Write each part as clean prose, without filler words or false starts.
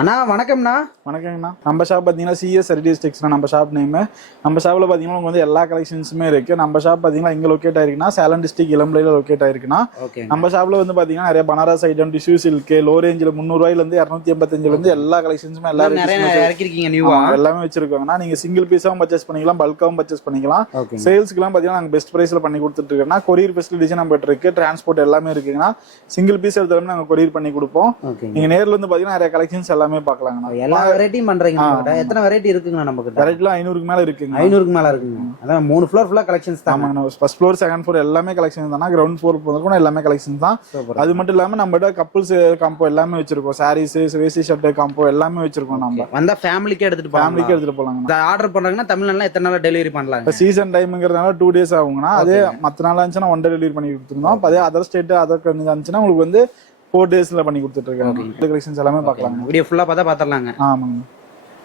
அண்ணா வணக்கம்ண்ணா. வணக்கங்கண்ணா. நம்ம ஷாப் பார்த்தீங்கன்னா சிஎஸ் ஹெரிடேஜ் டெக்ஸ்னா நம்ம ஷாப் நேம். நம்ம ஷாப்பில் பார்த்தீங்கன்னா உங்களுக்கு வந்து எல்லா கலெக்ஷன்ஸுமே இருக்குது. நம்ம ஷாப் பார்த்தீங்கன்னா இங்கே லொக்கேட் ஆயிருக்குன்னா சேலம் டிஸ்ட்ரிக்ட் இளம்பிள்ளையில் லொக்கேட் ஆயிருக்குன்னா நம்ம ஷாப்பில் வந்து பார்த்தீங்கன்னா நிறைய Banaras item, tissue silk, low ரேஞ்சில் 300 285 எல்லா கலெக்ஷன்ஸுமே எல்லாமே எல்லாமே வச்சிருக்கோங்கண்ணா. நீங்கள் சிங்கிள் பீஸாகவும் பர்ச்சேஸ் பண்ணிக்கலாம், பல்காகவும் பர்ச்சேஸ் பண்ணிக்கலாம். சேல்ஸ்க்குலாம் பார்த்தீங்கன்னா நாங்கள் பெஸ்ட் ப்ரைஸில் பண்ணி கொடுத்துட்ருக்கோம்னா கொரியர் ஃபெசிலிட்டிஸ் நம்ம இருக்கு, டிரான்ஸ்போர்ட் எல்லாமே இருக்குங்கன்னா சிங்கிள் பீஸ் எடுத்தாலும் நாங்கள் கொரியர் பண்ணி கொடுப்போம். நீங்கள் நேரில் வந்து பார்த்தீங்கன்னா நிறைய கலெக்ஷன்ஸ் எல்லாமே பார்க்கலாங்கண்ணா. எல்லா வெரைட்டியும் பண்றீங்க. எத்தனை வெரைட்டி இருக்குங்க நம்ம கிட்ட? வெரைட்டிலாம் 500க்கு மேல இருக்குங்க. 500க்கு மேல இருக்குங்க. அதான் 3 ஃப்ளோர் ஃபுல்லா கலெக்ஷன்ஸ் தான். ஆமாங்க. ஃபர்ஸ்ட் ஃப்ளோர், செகண்ட் ஃப்ளோர் எல்லாமே கலெக்ஷன் தானா. கிரவுண்ட் ஃப்ளோர் போறதுக்கு எல்லாமே கலெக்ஷன் தான். அது மட்டும் இல்லாம நம்மகிட்ட கப்புள்ஸ் காம்போ எல்லாமே வச்சிருக்கோம். சாரீஸ், வேஷ்டி ஷர்ட் காம்போ எல்லாமே வச்சிருக்கோம். நம்ம வந்தா ஃபேமிலிக்கு எடுத்துட்டு போலாங்க. இந்த ஆர்டர் பண்றாங்கன்னா தமிழ்நாட்டுல எத்தனை நாள் டெலிவரி பண்ணலாம்? இப்போ சீசன் டைம்ங்கிறதுனால 2 days ஆகுங்கண்ணா. அதே மற்ற நாள் இருந்துச்சுன்னா 1 day டெலிவரி பண்ணி கொடுத்துருந்தோம். அதே அதர் ஸ்டேட் அதர் இருந்துச்சுன்னா உங்களுக்கு வந்து 4 daysல பண்ணி கொடுத்துட்டு இருக்காங்க. கலெக்ஷன்ஸ் எல்லாமே பார்க்கலாம். வீடியோ ஃபுல்லா பார்த்தா பாத்துறலாங்க. ஆமாங்க.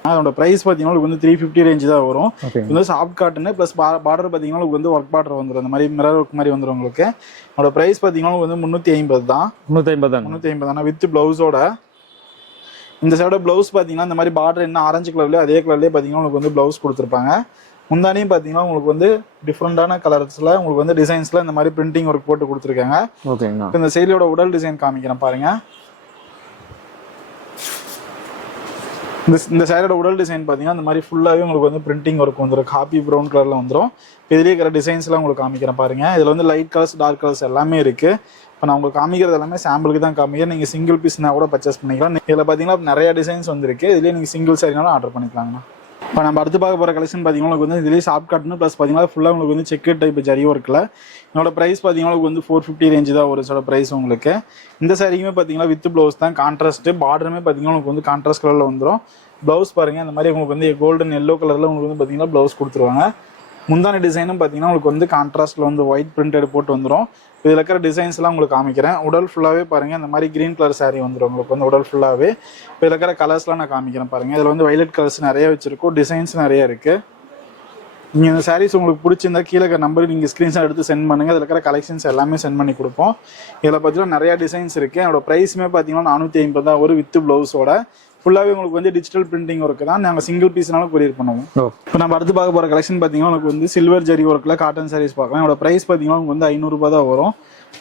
அதோட பிரைஸ் பார்த்தீங்கன்னா உங்களுக்கு வந்து 350 ரேஞ்ச் தான் வரும். இது வந்து சாஃப்ட் காட்டன் ப்ளஸ் பார்டர் பார்த்தீங்கன்னா உங்களுக்கு வந்து ஒர்க் பார்டர் வந்துடும். அந்த மாதிரி மிரர் ஒர்க் மாதிரி வந்துடும் உங்களுக்கு. அதோட பிரைஸ் பார்த்தீங்கன்னா உங்களுக்கு வந்து 350 தான். 350 தானே வித் பிளவுஸோட. இந்த சைடோட பிளவுஸ் பார்த்தீங்கன்னா இந்த மாதிரி பார்டர் என்ன ஆரஞ்சு கலர்லேயே அதே கலர்லேயே பார்த்தீங்கன்னா உங்களுக்கு வந்து பிளவுஸ் கொடுத்துருப்பாங்க. முந்தானியும் பார்த்தீங்கன்னா உங்களுக்கு வந்து டிஃப்ரெண்டான கலர்ஸில் உங்களுக்கு வந்து டிசைன்ஸில் இந்த மாதிரி பிரிண்டிங் ஒர்க் போட்டு கொடுத்துருக்காங்க. இந்த செயலியோட உடல் டிசைன் காமிக்கிறேன் பாருங்க. இந்த சேரோட உடல் டிசைன் பார்த்தீங்கன்னா இந்த மாதிரி ஃபுல்லாகவே உங்களுக்கு வந்து பிரிண்டிங் ஒர்க் வந்துடும். காப்பி ப்ரௌன் கலரில் வந்துடும். இதுலேயே இருக்கிற டிசைன்ஸ்லாம் உங்களுக்கு காமிக்கிறேன் பாருங்க. இதில் வந்து லைட் கலர்ஸ், டார்க் கலர்ஸ் எல்லாமே இருக்குது. இப்போ நான் உங்களுக்கு காமிக்கிறது எல்லாமே சாம்பிளுக்கு தான் காமிக்கிறேன். நீங்கள் சிங்கிள் பீஸ்னா கூட பர்ச்சேஸ் பண்ணிக்கலாம். இதில் பார்த்தீங்கன்னா நிறைய டிசைன்ஸ் வந்துருக்கு. இதுலேயே நீங்கள் சிங்கிள் சாரினாலும் ஆர்டர் பண்ணிக்கலாங்கண்ணா. இப்போ நம்ம அடுத்து பார்க்க போகிற கலெக்ஷன் பார்த்தீங்கன்னா உங்களுக்கு வந்து இதுலேயே சாஃப்ட் காட்டன் ப்ளஸ் பார்த்தீங்கன்னா ஃபுல்லாக உங்களுக்கு வந்து செக்கட் டைப் ஜரி ஒர்க்கில். என்னோட ப்ரைஸ் பார்த்தீங்கன்னா உங்களுக்கு வந்து 450 ரேஞ்சு தான் ஒரு சில ப்ரைஸ் உங்களுக்கு. இந்த சாரிக்குமே பார்த்தீங்கன்னா வித் ப்ளவுஸ் தான். கான்ட்ராஸ்ட்டு பார்டருமே பார்த்தீங்கன்னா உங்களுக்கு வந்து கான்ட்ராஸ்ட் கலரில் வந்துடும். ப்ளவுஸ் பாருங்கள் இந்த மாதிரி உங்களுக்கு வந்து கோல்டன் எல்லோ கலரில் உங்களுக்கு வந்து பார்த்தீங்கன்னா ப்ளவுஸ் கொடுத்துருவாங்க. முந்தான டிசைனும் பார்த்தீங்கன்னா உங்களுக்கு வந்து கான்ட்ராஸ்ட்டில் வந்து ஒயிட் பிரிண்டட் போட்டு வந்துடும். இதில் இருக்கிற டிசைன்ஸ்லாம் உங்களுக்கு காமிக்கிறேன். உடல் ஃபுல்லாகவே பாருங்கள் இந்த மாதிரி க்ரீன் கலர் சாரீ வந்துடும் உங்களுக்கு வந்து உடல் ஃபுல்லாகவே. இப்போ இதில் இருக்கிற கலர்ஸ்லாம் நான் காமிக்கிறேன் பாருங்கள். இதில் வந்து வைலட் கலர்ஸ் நிறைய வச்சுருக்கோம். டிசைன்ஸ் நிறைய இருக்குது. நீங்கள் இந்த சாரீஸ் உங்களுக்கு பிடிச்சிருந்தா கீழே இருக்கிற நம்பருக்கு நீங்கள் ஸ்க்ரீன்ஷாட் எடுத்து சென்ட் பண்ணுங்கள். இதில் இருக்கிற கலெக்ஷன்ஸ் எல்லாமே சென்ட் பண்ணி கொடுப்போம். இதில் பார்த்தீங்கன்னா நிறையா டிசைன்ஸ் இருக்குது. என்னோட ப்ரைஸுமே பார்த்தீங்கன்னா 450 தான் ஒரு வித் ப்ளவுஸோட. ஃபுல்லாகவே உங்களுக்கு வந்து டிஜிட்டல் பிரிண்டிங் ஒர்க்கு தான். நாங்கள் சிங்கிள் பீஸ்னாலும் கொரியர் பண்ணுவோம். இப்போ நம்ம அடுத்து பார்க்க போகிற கலெக்ஷன் பார்த்தீங்கன்னா உங்களுக்கு வந்து சில்வர் ஜரி ஒர்க்கில் காட்டன் சாரீஸ் பார்க்கலாம். என்னோட ப்ரைஸ் பார்த்தீங்கன்னா உங்களுக்கு வந்து 500 ரூபா தான் வரும்.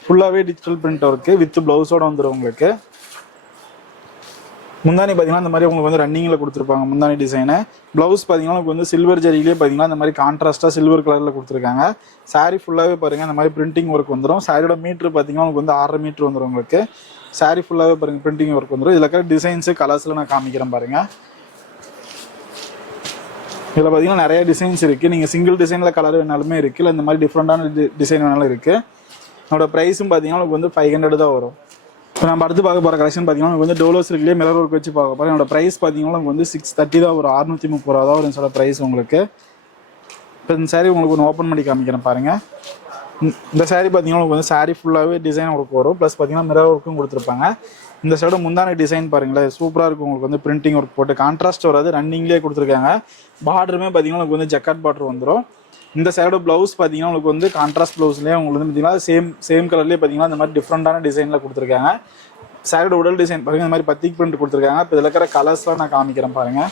ஃபுல்லாகவே டிஜிட்டல் பிரிண்ட் ஒர்க்கு வித் ப்ளவுஸோட வந்துடும் உங்களுக்கு. முந்தானி பார்த்தீங்கன்னா இந்த மாதிரி உங்களுக்கு வந்து ரன்னிங்கில் கொடுத்துருப்பாங்க முந்தானி டிசைனு. ப்ளவுஸ் பார்த்தீங்கன்னா உங்களுக்கு வந்து சில்வர் ஜரியிலே பார்த்தீங்கன்னா இந்த மாதிரி கான்ட்ராஸ்ட்டாக சில்வர் கலரில் கொடுத்துருக்காங்க. சாரீ ஃபுல்லாகவே பாருங்கள் இந்த மாதிரி பிரிண்டிங் ஒர்க் வந்துடும். சாரியோட மீட்ரு பார்த்தீங்கன்னா உங்களுக்கு வந்து 6.5 மீட்ரு வந்துடும் உங்களுக்கு. சாரீ ஃபுல்லாகவே பாருங்கள் பிரிண்டிங் ஒர்க் வந்துடும். இதில் இருக்கிற டிசைன்ஸு கலர்ஸில் நான் காமிக்கிறேன் பாருங்கள். இதில் பார்த்தீங்கன்னா நிறைய டிசைன்ஸ் இருக்குது. நீங்கள் சிங்கிள் டிசைனில் கலர் வேணாலுமே இருக்குது, இல்லை இந்த மாதிரி டிஃப்ரெண்டான டிசைன் வேணாலும் இருக்குது. என்னோட ப்ரைஸும் பார்த்தீங்கன்னா உங்களுக்கு வந்து 500 தான் வரும். இப்போ நம்ம அடுத்து பார்க்க போகிற கலெக்ஷன் பார்த்தீங்கன்னா உங்களுக்கு வந்து டோலோ சில்க்லேயே மிரர் ஒர்க் வச்சு பார்க்க போகிறேன். என்னோட ப்ரைஸ் பார்த்தீங்கன்னா உங்களுக்கு வந்து 630 தான் ஒரு 630 ரூபா தான் ஒரு சில ப்ரைஸ் உங்களுக்கு. இப்போ இந்த சாரீ உங்களுக்கு ஒன்று ஓப்பன் பண்ணி காமிக்கிறேன் பாருங்கள். இந்த சாரீ பார்த்தீங்கன்னா உங்களுக்கு வந்து சாரீ ஃபுல்லாகவே டிசைன் ஒர்க் வரும். ப்ளஸ் பார்த்தீங்கன்னா மிரர் ஒர்க்கும் கொடுத்துருப்பாங்க. இந்த சைடு முந்தான டிசைன் பாருங்களேன் சூப்பராக இருக்கும். உங்களுக்கு வந்து பிரிண்டிங் ஒர்க் போட்டு கான்ட்ராஸ்ட் வராது, ரன்னிங்லேயே கொடுத்துருக்காங்க. பார்டருமே பார்த்தீங்கன்னா உங்களுக்கு வந்து ஜக்காட் பார்டர் வந்துடும். இந்த சைடு ப்ளவுஸ் பார்த்தீங்கன்னா உங்களுக்கு வந்து கான்ட்ராஸ்ட் ப்ளவுஸ்லேயே உங்களுக்கு வந்து பார்த்தீங்கன்னா சேம் கலர்லேயே பார்த்தீங்கன்னா இந்த மாதிரி டிஃப்ரெண்டான டிசைனில் கொடுத்துருக்காங்க. சாரியோட உடல் டிசைன் பாருங்கள் இந்த மாதிரி பத்திக் பிரிண்ட் கொடுத்துருக்காங்க. இப்போ இதில் இருக்கிற கலர்ஸ்லாம் நான் காமிக்கிறேன் பாருங்கள்.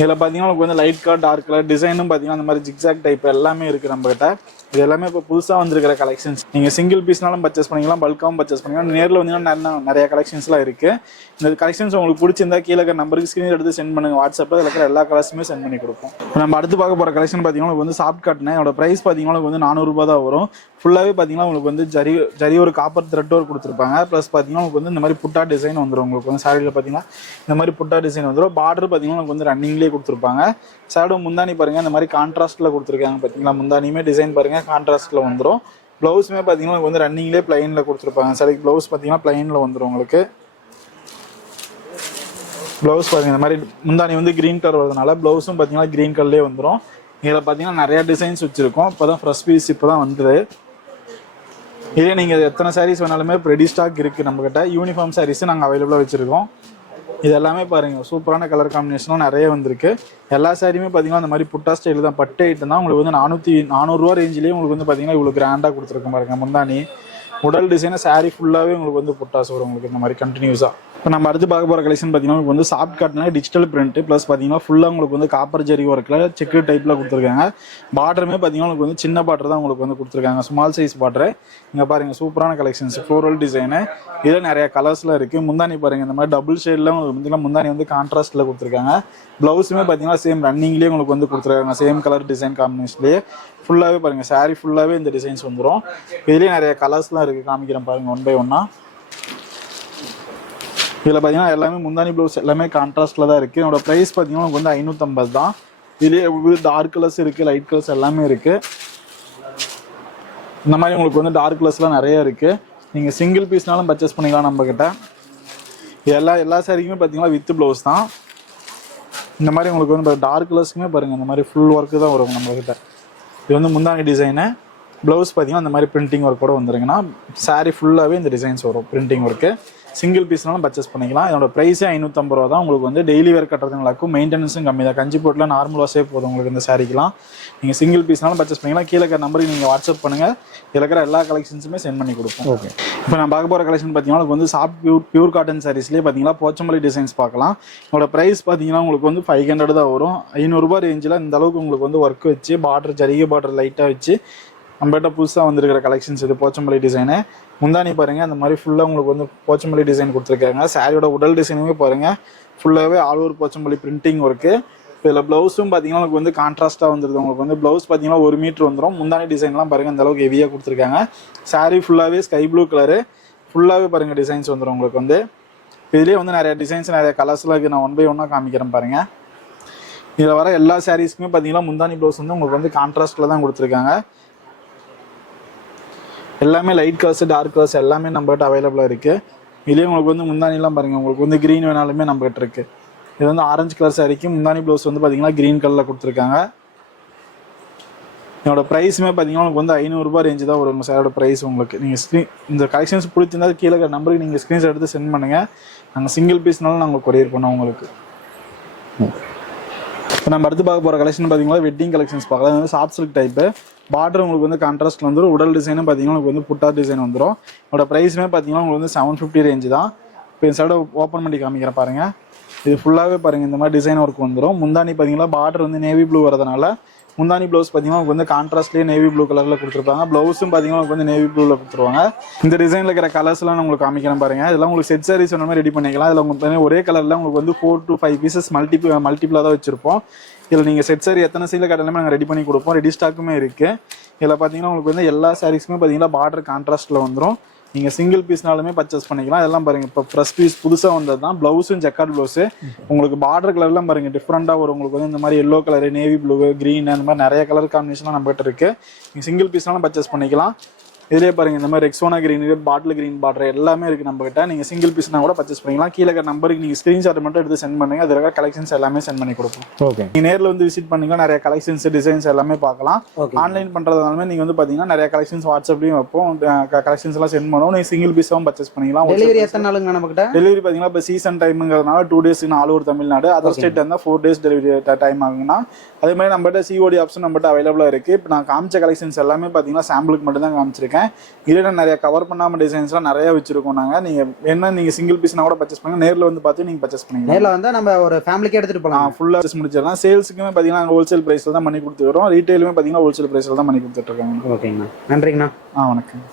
இதில் பார்த்தீங்கன்னா உங்களுக்கு வந்து லைட் கலர், டார்க் கலர் டிசைனும் பார்த்தீங்கன்னா இந்த மாதிரி ஜிக்ஸாக் டைப் எல்லாமே இருக்குது நம்மகிட்ட. இது எல்லாமே இப்போ புதுசாக வந்துருக்கிற கலெக்ஷன்ஸ். நீங்கள் சிங்கிள் பீஸ்னாலும் பர்ச்சேஸ் பண்ணிக்கலாம், பல்காகவும் பர்ச்சேஸ் பண்ணிக்கலாம். நேரில் வந்தீங்கன்னா நிறைய கலெக்ஷன்ஸ்லாம் இருக்குது. இந்த கலெக்ஷன்ஸ் உங்களுக்கு பிடிச்சிருந்தா கீழே நம்பருக்கு ஸ்க்ரீன் எடுத்து சென்ட் பண்ணுங்கள். வாட்ஸ்அப்பில் இருக்கிற எல்லா கலர்ஸுமே சென்ட் பண்ணி கொடுப்போம். இப்போ நம்ம அடுத்து பார்க்க போகிற கலெக்ஷன் பார்த்தீங்கன்னா உங்களுக்கு வந்து சாஃப்ட் காட்டன். என்னோட ப்ரைஸ் பார்த்தீங்கன்னா உங்களுக்கு வந்து 400 ரூபா தான் வரும். ஃபுல்லாகவே பார்த்தீங்கன்னா உங்களுக்கு வந்து ஜரி ஒரு காப்பர் த்ரெட் ஒர்க் கொடுத்துருப்பாங்க. ப்ளஸ் பார்த்தீங்கன்னா உங்களுக்கு வந்து இந்த மாதிரி புட்டா டிசைன் வந்துடும். உங்களுக்கு வந்து சாரியில் பார்த்தீங்கன்னா இந்த மாதிரி புட்டா டிசைன் வந்துடும். பார்டர் பார்த்தீங்கன்னா உங்களுக்கு வந்து ரன்னிங்லேயே கொடுத்துருப்பாங்க. சாரியோட முந்தானி பாருங்கள் இந்த மாதிரி கான்ட்ராஸ்ட்டில் கொடுத்துருக்காங்க. பார்த்தீங்களா முந்தானியுமே டிசைன் பாருங்கள் கான்ட்ராஸ்ட்டில் வந்துடும். ப்ளவுஸுமே பார்த்தீங்கன்னா வந்து ரன்னிங்லேயே ப்ளைனில் கொடுத்துருப்பாங்க. சாரிக்கு ப்ளவுஸ் பார்த்தீங்கன்னா ப்ளைனில் வந்துடும் உங்களுக்கு. ப்ளவுஸ் பாருங்கள் இந்த மாதிரி முந்தானி வந்து க்ரீன் கலர் வரதுனால ப்ளவுஸும் பார்த்தீங்கன்னா க்ரீன் கலர்லேயே வந்துடும். இதில் பார்த்தீங்கன்னா நிறையா டிசைன்ஸ் வச்சுருக்கோம். இப்போ தான் ஃப்ரெஷ் பீஸ் இப்போ தான் வந்துது. இதே நீங்கள் எத்தனை சாரீஸ் வேணாலுமே ரெடி ஸ்டாக் இருக்குது நம்மக்கிட்ட. யூனிஃபார்ம் சாரீஸும் நாங்கள் அவைலபிளாக வச்சுருக்கோம். இது எல்லாமே பாருங்கள் சூப்பரான கலர் காம்பினேஷனும் நிறைய வந்திருக்கு. எல்லா சாரியுமே பார்த்தீங்கன்னா அந்த மாதிரி புட்டா ஸ்டைல் தான். பட்டு ஐட்டம் தான். உங்களுக்கு வந்து 400 ரூபா ரேஞ்சிலேயே உங்களுக்கு வந்து பார்த்தீங்கன்னா இவ்வளோ கிராண்டாக கொடுத்துருக்கோம் பாருங்கள். முந்தானி உடல் டிசைனை saree ஃபுல்லாகவே உங்களுக்கு வந்து புட்டாஸ் வரும் உங்களுக்கு இந்த மாதிரி கண்டினியூஸாக. இப்போ நம்ம அடுத்து பார்க்க போகிற கலெக்ஷன் பார்த்தீங்கன்னா உங்களுக்கு வந்து சாஃப்ட் காட்டனில் டிஜிட்டல் பிரிண்ட் ப்ளஸ் பார்த்தீங்கன்னா ஃபுல்லாக உங்களுக்கு வந்து காப்பர் ஜெரி ஒர்க்கில் செக்கு டைப்பில் கொடுத்துருக்காங்க. பார்டருமே பார்த்தீங்கன்னா உங்களுக்கு வந்து சின்ன பார்டர் தான் உங்களுக்கு வந்து கொடுத்துருக்காங்க, ஸ்மால் சைஸ் பார்டரு. இங்கே பாருங்கள் சூப்பரான கலெக்ஷன்ஸ், ஃப்ளோரல் டிசைனு. இதில் நிறைய கலர்ஸில் இருக்குது. முந்தானி பாருங்கள் இந்த மாதிரி டபுள் ஷேடில் உங்களுக்கு வந்து முந்தானி வந்து கான்ட்ராஸ்ட்டில் கொடுத்துருக்காங்க. ப்ளவுஸுமே பார்த்தீங்கன்னா சேம் ரன்னிங்லேயே உங்களுக்கு வந்து கொடுத்துருக்காங்க, சேம் கலர் டிசைன் காம்பினேஷன்லேயே. ஃபுல்லாகவே பாருங்கள் saree ஃபுல்லாகவே இந்த டிசைன்ஸ் வந்துடும். இதுலேயே நிறைய கலர்ஸ்லாம் இருக்குது, காமிக்கிறேன் பாருங்கள் ஒன் பை ஒன்னாக. இதில் பார்த்தீங்கன்னா எல்லாமே முந்தானி ப்ளவுஸ் எல்லாமே கான்ட்ராஸ்ட்டில் தான் இருக்குது. என்னோட ப்ரைஸ் பார்த்தீங்கன்னா உங்களுக்கு வந்து 550 தான். இதுலேயே டார்க் கலர்ஸ் இருக்குது, லைட் கலர்ஸ் எல்லாமே இருக்குது. இந்த மாதிரி உங்களுக்கு வந்து டார்க் கலர்ஸ்லாம் நிறைய இருக்குது. நீங்கள் சிங்கிள் பீஸ்னாலும் பர்ச்சேஸ் பண்ணிக்கலாம் நம்மக்கிட்ட. எல்லா சாரிக்குமே பார்த்தீங்கன்னா வித் ப்ளவுஸ் தான். இந்த மாதிரி உங்களுக்கு வந்து டார்க் கலர்ஸுக்குமே பாருங்கள் இந்த மாதிரி ஃபுல் ஒர்க்கு தான் வரும் நம்மக்கிட்ட. இது வந்து முந்தானி டிசைனு, ப்ளவுஸ் பார்த்தீங்கன்னா அந்த மாதிரி பிரிண்டிங் ஒர்க் கூட வந்துருங்கன்னா saree ஃபுல்லாகவே இந்த டிசைன்ஸ் வரும் பிரிண்டிங் ஒர்க்கு. சிங்கிள் பீஸ்னாலும் பர்ச்சேஸ் பண்ணிக்கலாம். இதோட ப்ரைஸே 550 ரூபா தான். உங்களுக்கு வந்து டெய்லி வேர் கட்டுறதுங்களுக்கும் மெயின்டெனன்ஸும் கம்மி தான். கஞ்சி போட்டில் நார்மல் வாஷே போதும் உங்களுக்கு இந்த சாரிக்கெலாம். நீங்கள் சிங்கிள் பீஸ்னாலும் பர்ச்சேஸ் பண்ணிக்கலாம். கீழே இருக்கிற நம்பருக்கு நீங்கள் வாட்ஸ்அப் பண்ணுங்கள், இதில் இருக்கிற எல்லா கலெக்ஷன்ஸுமே சென்ட் பண்ணி கொடுப்போம். ஓகே, இப்போ நான் பார்க்க போகிற கலெக்ஷன் பார்த்தீங்கன்னா உங்களுக்கு வந்து சாஃப்ட் பியூர் காட்டன் சாரீஸ்லேயே பார்த்தீங்கன்னா போச்சம்பள்ளி டிசைன்ஸ் பார்க்கலாம். இதோட ப்ரைஸ் பார்த்தீங்கன்னா உங்களுக்கு வந்து 500 தான் வரும். 500 ரூபா ரேஞ்சில் இந்த அளவுக்கு உங்களுக்கு வந்து ஒர்க் வச்சு பார்டர் ஜரிகை பார்டர் லைட்டாக வச்சு நம்மகிட்ட புதுசாக வந்துருக்கிற கலெக்ஷன்ஸ் இது போச்சம்பள்ளி டிசைனு. முந்தானி பாருங்கள் அந்த மாதிரி ஃபுல்லாக உங்களுக்கு வந்து போச்சம்பள்ளி டிசைன் கொடுத்துருக்காங்க. சாரியோட உடல் டிசைனுமே பாருங்கள் ஃபுல்லாகவே all over Pochampalli printing work. இதில் ப்ளவுஸும் பார்த்தீங்கன்னா உங்களுக்கு வந்து கான்ட்ராஸ்ட்டாக வந்துருது. உங்களுக்கு வந்து ப்ளவுஸ் பார்த்தீங்கன்னா 1 மீட்டர் வந்துடும். முந்தானி டிசைன்லாம் பாருங்கள் அந்த அளவுக்கு ஹெவியாக கொடுத்துருக்காங்க. சாரி ஃபுல்லாகவே ஸ்கை ப்ளூ கலரு, ஃபுல்லாகவே பாருங்கள் டிசைன்ஸ் வந்துடும் உங்களுக்கு வந்து. இதுலேயே வந்து நிறைய டிசைன்ஸ் நிறைய கலர்ஸ்லாம் இருக்குது. நான் ஒன் பை ஒன்னாக காமிக்கிறேன் பாருங்கள். இதில் வர எல்லா சாரீஸ்க்குமே பார்த்தீங்கன்னா முந்தானி ப்ளவுஸ் வந்து உங்களுக்கு வந்து கான்ட்ராஸ்ட்டில் தான் கொடுத்துருக்காங்க. எல்லாமே லைட் கலர்ஸ் டார்க் கலர்ஸ் எல்லாமே நம்மகிட்ட அவைலபிளாக இருக்குது. இதுலேயே உங்களுக்கு வந்து முந்தானிலாம் பாருங்கள் உங்களுக்கு வந்து க்ரீன் வேணாலுமே நம்மகிட்ட இருக்குது. இது வந்து ஆரஞ்சு கலர் சாரிக்கு முந்தானி ப்ளவுஸ் வந்து பார்த்தீங்கன்னா க்ரீன் கலரில் கொடுத்துருக்காங்க. என்னோட ப்ரைஸுமே பார்த்தீங்கன்னா உங்களுக்கு வந்து 500 ரூபா ரேஞ்சு தான் வரும் சாரோட ப்ரைஸ். உங்களுக்கு நீங்கள் இந்த கலெக்ஷன்ஸ் பிடிச்சிருந்தா கீழே இருக்கிற நம்பருக்கு நீங்கள் ஸ்க்ரீன்ஷாட் எடுத்து சென்ட் பண்ணுங்கள். நாங்கள் சிங்கிள் பீஸ்னாலும் நாங்கள் கொரியர் பண்ணோம் உங்களுக்கு. இப்போ நம்ம அடுத்து பார்க்க போகிற கலெக்ஷன் பார்த்தீங்கன்னா வெட்டிங் கலெக்ஷன்ஸ் பார்க்கலாம். இது வந்து சாஃப்ட் சில்க் டைப்பு. பார்டர் உங்களுக்கு வந்து கான்ட்ராஸ்ட்டில் வந்துடும். உடல் டிசைனும் பார்த்தீங்கன்னா உங்களுக்கு வந்து புட்டா டிசைன் வந்துடும். என்னோட ப்ரைஸுமே பார்த்தீங்கன்னா உங்களுக்கு வந்து 750 ரேஞ்சு தான். இப்போ இந்த சைடை ஓப்பன் பண்ணி காமிக்கிறேன் பாருங்கள். இது ஃபுல்லாகவே பாருங்கள் இந்த மாதிரி டிசைன் ஒர்க் வந்துடும். முந்தானி பார்த்தீங்கன்னா பார்டர் வந்து நேவி ப்ளூ வரதுனால முந்தானி ப்ளவுஸ் பார்த்தீங்கன்னா உங்களுக்கு வந்து கான்ட்ராஸ்ட்லேயே நேவி ப்ளூ கலரில் கொடுத்துருப்பாங்க. ப்ளவுஸும் பார்த்தீங்கன்னா உங்களுக்கு வந்து நேவி ப்ளூவில் கொடுத்துருவாங்க. இந்த டிசைனில் இருக்கிற கலர்ஸ்லாம் உங்களுக்கு காமிக்கிறேன் பாருங்கள். இதெல்லாம் உங்களுக்கு செட் சாரீஸ் சொன்ன மாதிரி ரெடி பண்ணிக்கலாம். இதில் உங்களுக்கு ஒரே கலரில் உங்களுக்கு வந்து 4 to 5 பீசஸ் மல்டிபிளாக தான் வச்சுருப்போம். இதில் நீங்கள் செட் சாரி எத்தனை சைடில் கட்டணுமே நாங்கள் ரெடி பண்ணி கொடுப்போம். ரெடி ஸ்டாக்குமே இருக்குது. இதில் பார்த்தீங்கன்னா உங்களுக்கு வந்து எல்லா சாரீஸுமே பார்த்தீங்கன்னா பார்டர் கான்ட்ராஸ்ட்டில் வந்துடும். நீங்கள் சிங்கிள் பீஸ்னாலுமே பர்ச்சேஸ் பண்ணிக்கலாம். இதெல்லாம் பாருங்கள் இப்போ ஃப்ரெஷ் பீஸ் புதுசாக வந்தது தான். ப்ளவுஸும் ஜக்கார்ட் ப்ளவுஸு உங்களுக்கு பார்டர் கலர்லாம் பாருங்கள் டிஃப்ரெண்ட்டாக வரும். உங்களுக்கு வந்து இந்த மாதிரி yellow colour, navy blue, green அந்த மாதிரி நிறைய கலர் காம்பினேஷன்லாம் நம்மகிட்ட இருக்குது. நீங்கள் சிங்கிள் பீஸ்னாலும் பர்ச்சேஸ் பண்ணிக்கலாம். இதிலே பாருங்கள் இந்த மாதிரி Rexona green, bottle green border எல்லாமே இருக்குது நம்மகிட்ட. நீங்கள் சிங்கிள் பீஸ்னா கூட பர்ச்சேஸ் பண்ணிக்கலாம். கீழே இருக்கிற நம்பருக்கு நீங்கள் ஸ்க்ரீன்ஷாட் மட்டும் எடுத்து சென்ட் பண்ணுங்கள். அதில் இருக்கிற கலெக்ஷன்ஸ் எல்லாமே சென்ட் பண்ணி கொடுப்போம். ஓகே, நீங்கள் நேரில் வந்து விசிட் பண்ணிங்கன்னா நிறைய கலெக்ஷன்ஸ் டிசைன்ஸ் எல்லாமே பார்க்கலாம். ஆன்லைன் பண்ணுறதுனாலுமே நீங்கள் வந்து பார்த்தீங்கன்னா நிறைய கலெக்ஷன்ஸ் வாட்ஸ்அப்லேயும் வைப்போம். கலெக்ஷன்ஸ் எல்லாம் சென்ட் பண்ணுவோம். நீங்கள் சிங்கிள் பீஸாகவும் பர்ச்சேஸ் பண்ணிக்கலாம். டெலிவரி எத்தனை நாளுங்க நம்மகிட்ட? டெலிவரி பார்த்தீங்கன்னா இப்போ சீசன் டைமுங்கிறதுனால 2 days all over Tamil Nadu. Other state இருந்தால் 4 days டெலிவரி டைம் ஆகுங்கன்னா அதே மாதிரி நம்மகிட்ட சிஓடி ஆப்ஷன் நம்மகிட்ட அவைலபிளாக இருக்குது. இப்போ நான் காமிச்ச கலெக்ஷன்ஸ் எல்லாமே பார்த்தீங்கன்னா சாம்பிளுக்கு மட்டும் தான் காமிச்சிருக்கேன். இதில் நிறைய கவர் பண்ணாமல் டிசைன்ஸ்லாம் நிறைய வச்சிருக்கோம் நாங்கள். நீங்கள் என்ன நீங்கள் சிங்கிள் பீஸ்னா கூட பர்ச்சேஸ் பண்ணுங்க. நேரில் வந்து பார்த்து நீங்கள் பர்ச்சேஸ் பண்ணிக்கலாம். நேரில் வந்து நம்ம ஒரு ஃபேமிலிக்கு எடுத்துகிட்டு போகலாம். ஃபுல்லாக பர்ச்சேஸ் முடிச்சிடலாம். சேல்ஸுக்குமே பார்த்தீங்கன்னா நாங்கள் ஹோல்சேல் ப்ரைஸில் தான் பண்ணி கொடுத்துருக்கோம். ரீட்டெயிலுமே பார்த்தீங்கன்னா ஹோல்சேல் ப்ரைஸில் தான் பண்ணி கொடுத்துட்ருக்காங்க. ஓகேங்கண்ணா, நன்றிங்கண்ணா. வணக்கம்.